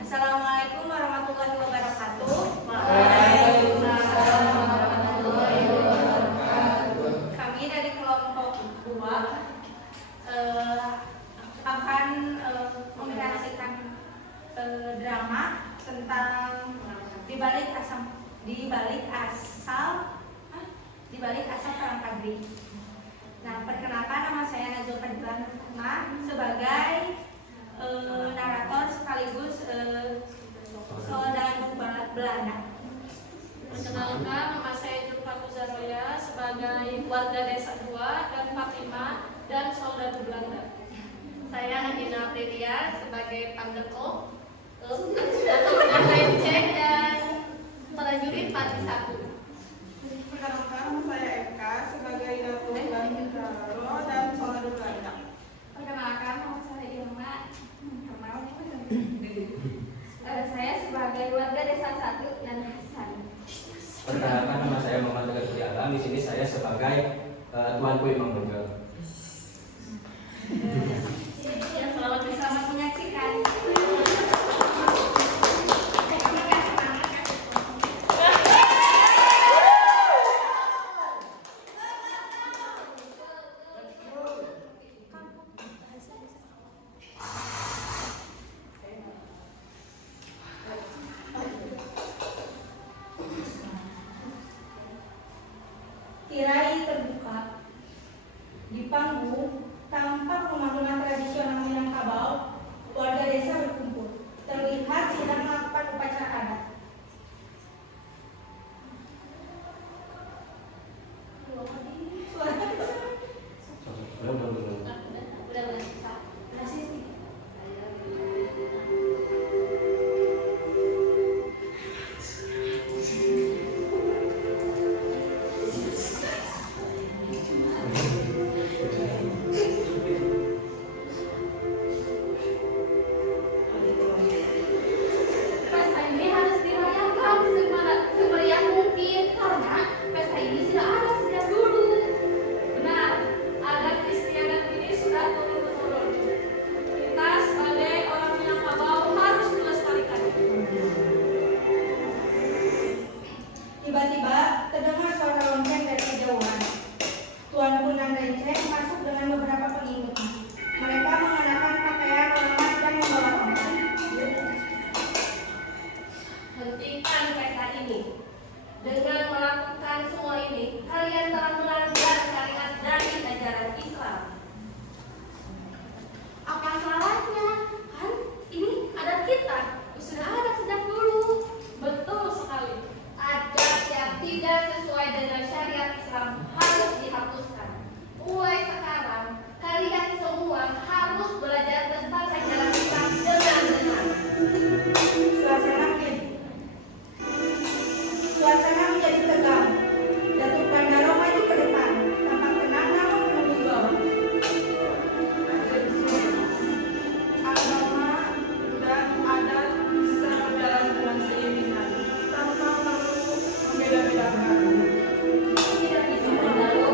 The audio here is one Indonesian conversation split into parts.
Assalamualaikum warahmatullahi wabarakatuh. Waalaikumsalam warahmatullahi wabarakatuh. Kami dari kelompok 2 akan menyaksikan drama tentang di balik asal Perang Padri. Nah, perkenalkan, nama saya Najwa Fadlan sebagai narator sekaligus saudara Belanda. Perkenalkan, nama saya Julfa Kuzaroya sebagai warga desa 2 dan Fatimah dan saudara Belanda. Saya Nadina Aprilia sebagai Pandeko, Datuk Renceng dan prajurit Pati 1. Perkenalkan, saya Eka sebagai Datuk Bandaro dan saudara Belanda. Perkenalkan, nama saya Irma. Saya sebagai warga desa 1 dan Hasan. Perkenalkan, nama saya Muhammad Tegar Budi Alam. Di sini saya sebagai Tuanku Imam Tunggal. Selamat menyaksikan. Tirai terbuka. Di panggung tampak rumah-rumah tradisional Minangkabau, warga desa berkumpul. Terlihat sedang melakukan upacara adat. Pesta ini harus dirayakan semeriah mungkin karena pesta ini sudah ada sejak dulu. Benar, adat istiadat ini sudah turun-temurun. Kita sebagai orang Minangkabau harus melestarikan. Tiba-tiba terdengar suara lonceng dari kejauhan. Tuan Kunang Renceng masuk dengan beberapa pengikutnya. Mereka mengenakan pakaian ornamen dan membawa tongkat. Hentikan pesta ini. Dengan melakukan semua ini, kalian telah melanggar syariat dari ajaran Islam. Apa salahnya? Kan ini adat kita. Sudah ada sejak dulu. Betul sekali. Adat yang tidak sesuai dengan syariat Islam harus dihapuskan. Mulai sekarang, kalian semua harus belajar tentang ajaran Islam dengan benar. Suasana menjadi tegang. Datuk Bandaro maju ke depan, tampak tenang namun penuh wibawa. Agama dan adat bisa berjalan dengan seiringan tanpa perlu membeda-bedakan. Tidak bisa berlalu.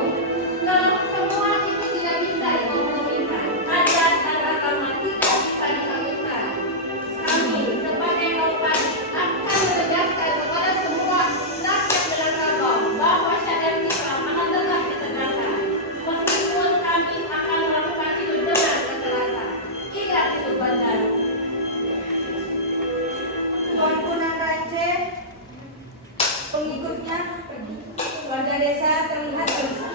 Kalau semua itu tidak bisa dikompromikan, adat dan agama tidak bisa disatukan. Kami sebagai kaum Pati akan menegaskan kepada semua rakyat Minangkabau bahwa syariat Islam akan tetap ditegakkan. Meskipun kami akan melakukan itu dengan kekerasan. Ingat itu Bandaro. Tuan Kunang Renceng, pengikutnya pergi. Warga desa terlihat gelisah.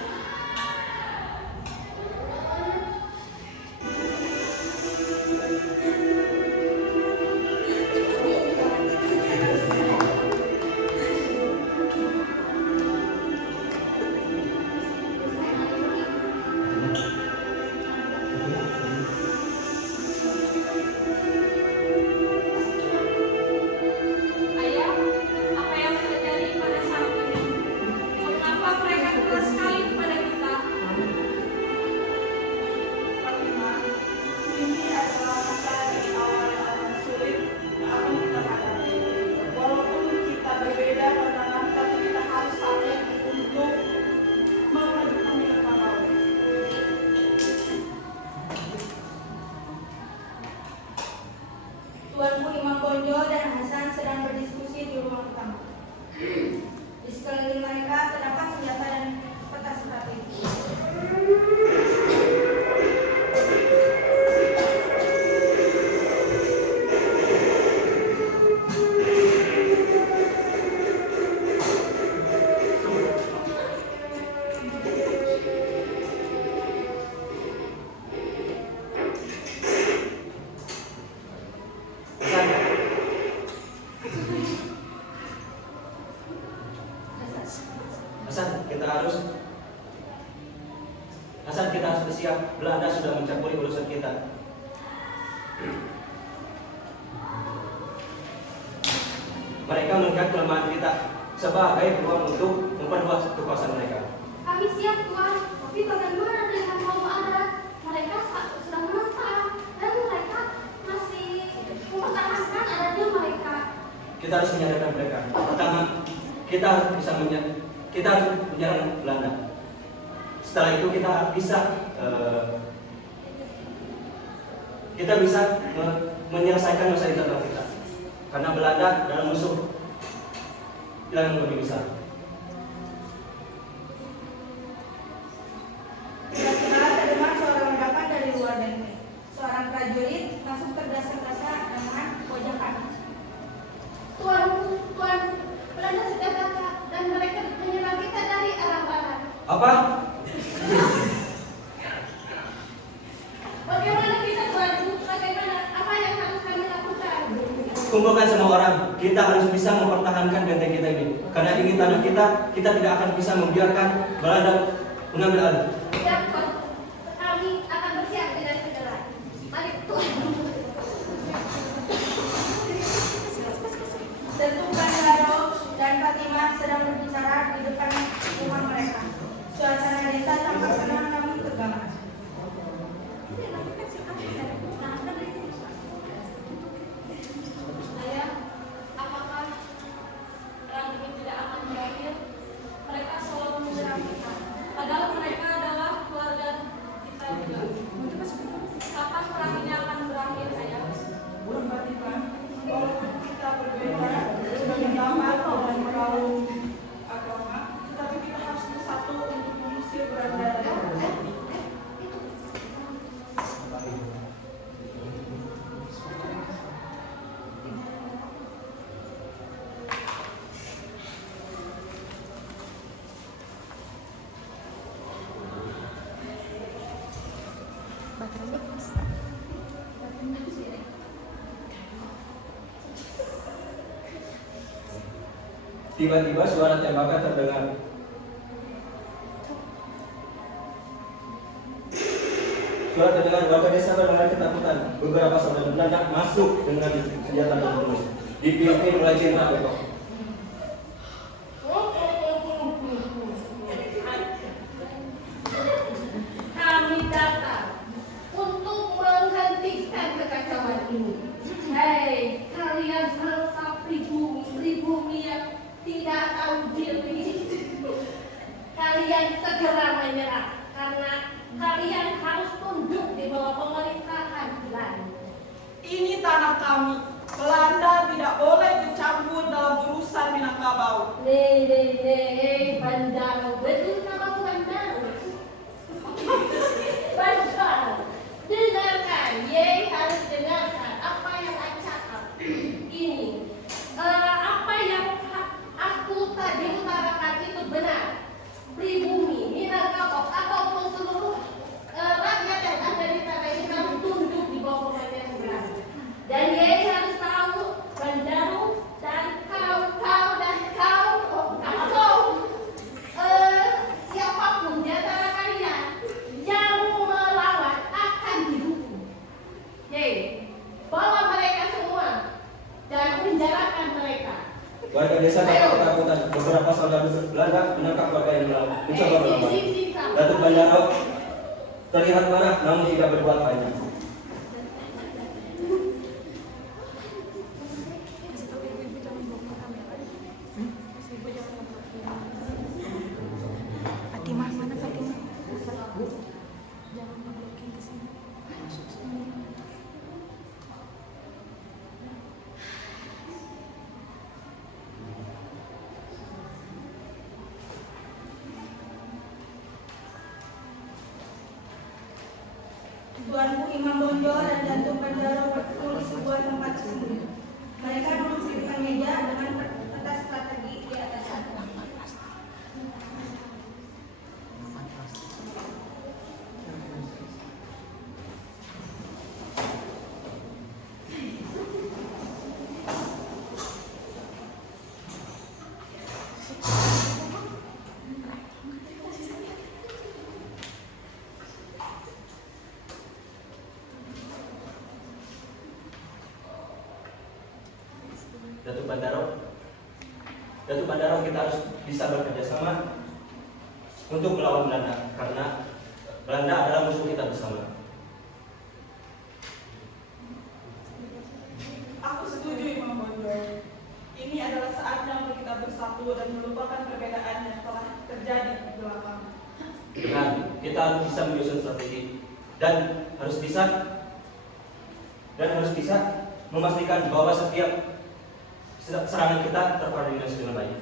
Ayah, apa yang terjadi pada saat ini? Mengapa mereka keras sekali sekeliling mereka terdapat senjata dan peta strategi. Hasan, kita harus bersiap. Belanda sudah mencampuri urusan kita. Mereka melihat kelemahan kita sebagai peluang untuk memperluas kekuasaan mereka. Kami siap Tuan, tapi bagaimana dengan kaum Arab? Mereka sudah menentang dan mereka masih mempertahankan adanya mereka. Kita harus menyadarkan mereka. Pertama, kita harus menyerang Belanda. Setelah itu kita bisa menyelesaikan masalah internal kita. Karena Belanda adalah musuh yang lebih besar. Tiba-tiba terdengar suara ledakan dari luar benteng. Seorang prajurit masuk tergesa-gesa dengan wajah panik. Tuan, Belanda sudah datang dan mereka menyerang kita dari arah barat. Apa? Bagaimana kita Tuan? Bagaimana? Apa yang harus kami lakukan? Kumpulkan semua orang. Kita harus bisa mempertahankan benteng kita ini. Karena ini tanah kita tidak akan bisa membiarkan Belanda mengambil alih. Siap Tuan. Kami akan bersiap dengan segera. Mari Tuan. Tentu Bandaro dan Fatimah sedang berbicara di depan rumah mereka. Suasana desa tampak tenang namun tegang. Ayah, apakah perang ini tidak akan berakhir? Mereka selalu menyerang kita, padahal mereka adalah keluarga kita juga. Kapan perang ini akan berakhir, Ayah? Bukan Fatimah, walaupun kita berbeda sebagai zaman dan kaum agama, tetapi kita harus bersatu untuk mengusir Belanda. Tiba-tiba suara tembakan terdengar. Warga desa benar-benar ketakutan. Beberapa saudara Belanda masuk dengan senjata terbunuh. Dipimpin oleh Jenderal Beto. Kami datang untuk menghentikan kekacauan ini. Hei, kalian bangsa pribumi yang tidak tahu diri. Kalian segera menyerah karena kalian harus tunduk di bawah pemerintahan Belanda. Ini tanah kami. Belanda tidak boleh bercampur dalam urusan Minangkabau. Bandaro, betul nama Bandaro. Bandaro, dengarkan, harus dengarkan apa yang saya cakap. Ini, apa yang aku tadi utarakan itu benar. Pribumi, Minangkabau, ataupun seluruh rakyat yang ada di tanah ini harus tunduk di bawah pemerintahan Belanda. Dan harus tahu, Bandaro dan kau siapapun di antara kalian yang melawan akan dihukum. Bawa mereka semua dan penjarakan mereka. Warga desa tampak ketakutan. Beberapa saudara Belanda menangkap warga yang mencoba melawan. Datuk Bandaro terlihat marah namun tidak berbuat banyak. Tuanku Imam Bonjol dan Datuk Banjaro bertemu di sebuah tempat tersembunyi. Mereka duduk di depan meja dengan peta strategi di atasnya. Datuk Bandaro, kita harus bisa bekerja sama untuk melawan Belanda, karena Belanda adalah musuh kita bersama. Aku setuju, Imam Bonjol. Ini adalah saatnya untuk kita bersatu dan melupakan perbedaan yang telah terjadi di belakang. Benar, kita harus bisa menyusun strategi dan harus bisa memastikan bahwa setiap serangan kita terkoordinasi dengan baik.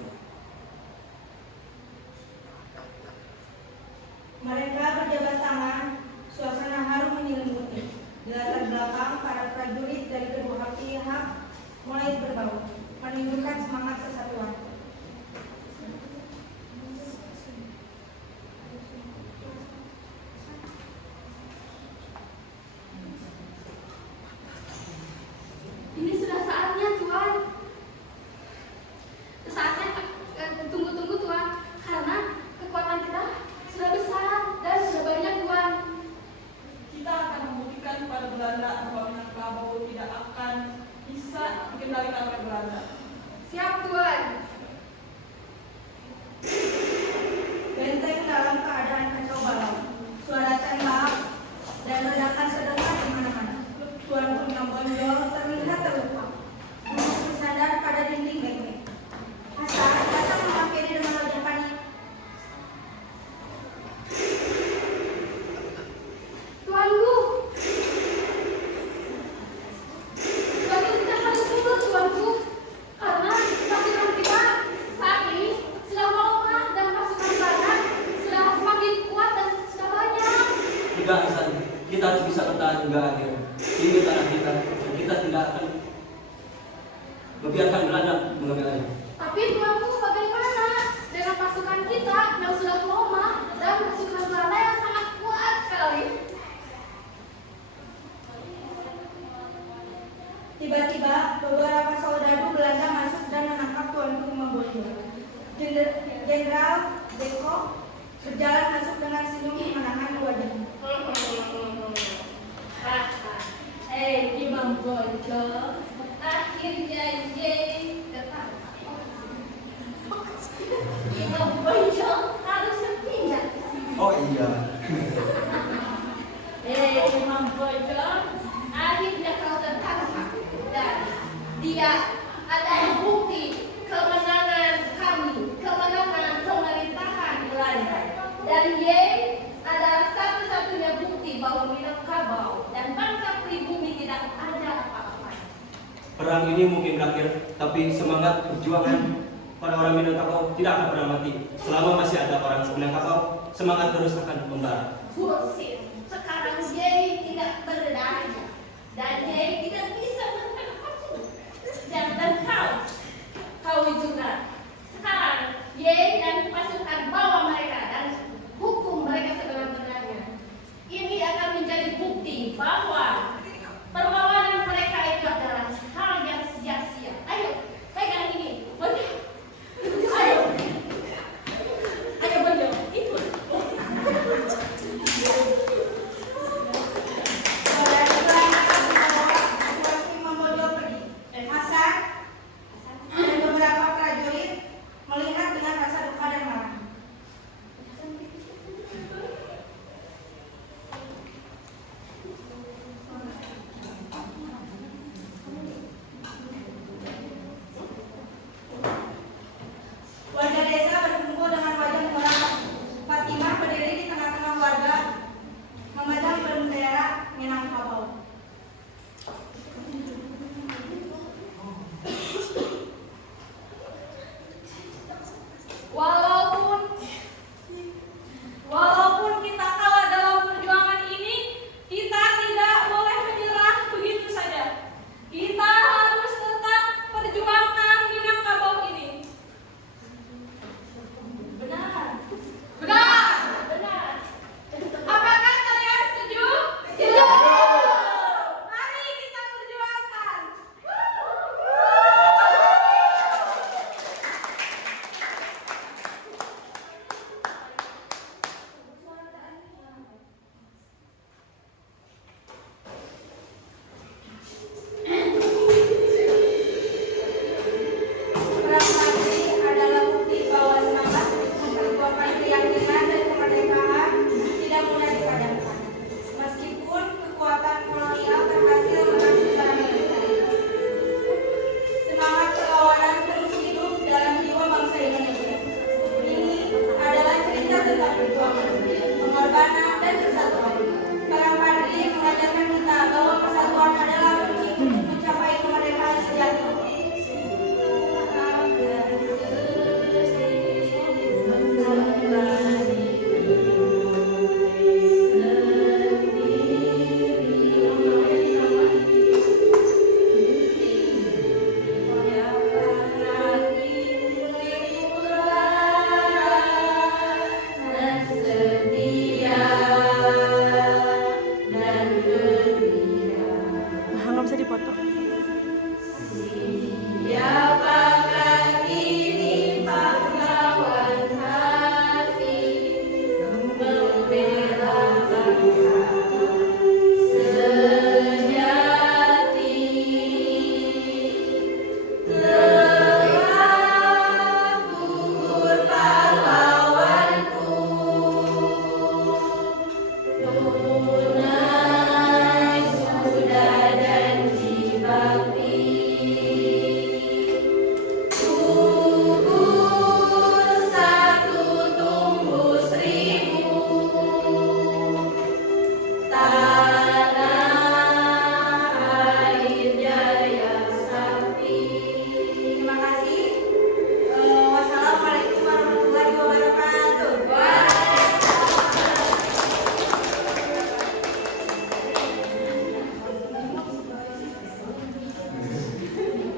Mereka berjabat tangan, suasana harum menyelimuti. Di latar belakang, para prajurit dari kedua pihak mulai berbaur, menunjukkan semangat kesatuan. Ini sudah saatnya, Tuan. Saatnya tunggu-tunggu, Tuan. Karena kekuatan kita sudah besar dan sudah banyak, Tuan. Kita akan membuktikan kepada Belanda bahwa Minangkabau tidak akan bisa dikendalikan oleh Belanda. Siap, Tuan. Benteng dalam keadaan kacau balau. Suara tembak dan ledakan terdengar di mana-mana. Tuanku Imam Bonjol terlihat terluka, duduk bersandar pada dinding benteng. Hasan datang menghampiri dengan wajah panik. Tuanku. Tuanku, kita harus mundur, Tuanku. Karena pasukan kita saat ini sudah melemah dan pasukan Belanda sudah semakin kuat dan sudah banyak. Tidak, Hasan, kita harus bisa bertahan hingga akhir. Ini tanah kita, dan kita tidak akan membiarkan Belanda mengambil alih. Tapi Tuanku, bagaimana dengan pasukan kita yang sudah melemah dan pasukan Belanda yang sangat kuat sekali? Tiba-tiba beberapa soldadu Belanda masuk dan menangkap Tuanku Imam Bonjol. Jenderal Beko berjalan masuk dengan senyum menahan wajahnya. Imam Bonjol, akhirnya datang. Imam Bonjol harusnya pindah. Oh iya. Imam Bonjol, akhirnya kau tertangkap. Dan dia adalah bukti kemenangan kami, kemenangan pemerintahan Belanda. Dan Ye adalah satu-satunya bukti bahwa Minangkabau dan bangsa pribumi tidak ada apa-apa. Perang ini mungkin berakhir, tapi semangat perjuangan para orang Minangkabau tidak akan pernah mati. Selama masih ada orang Minangkabau, semangat terus akan membara. Bullshit.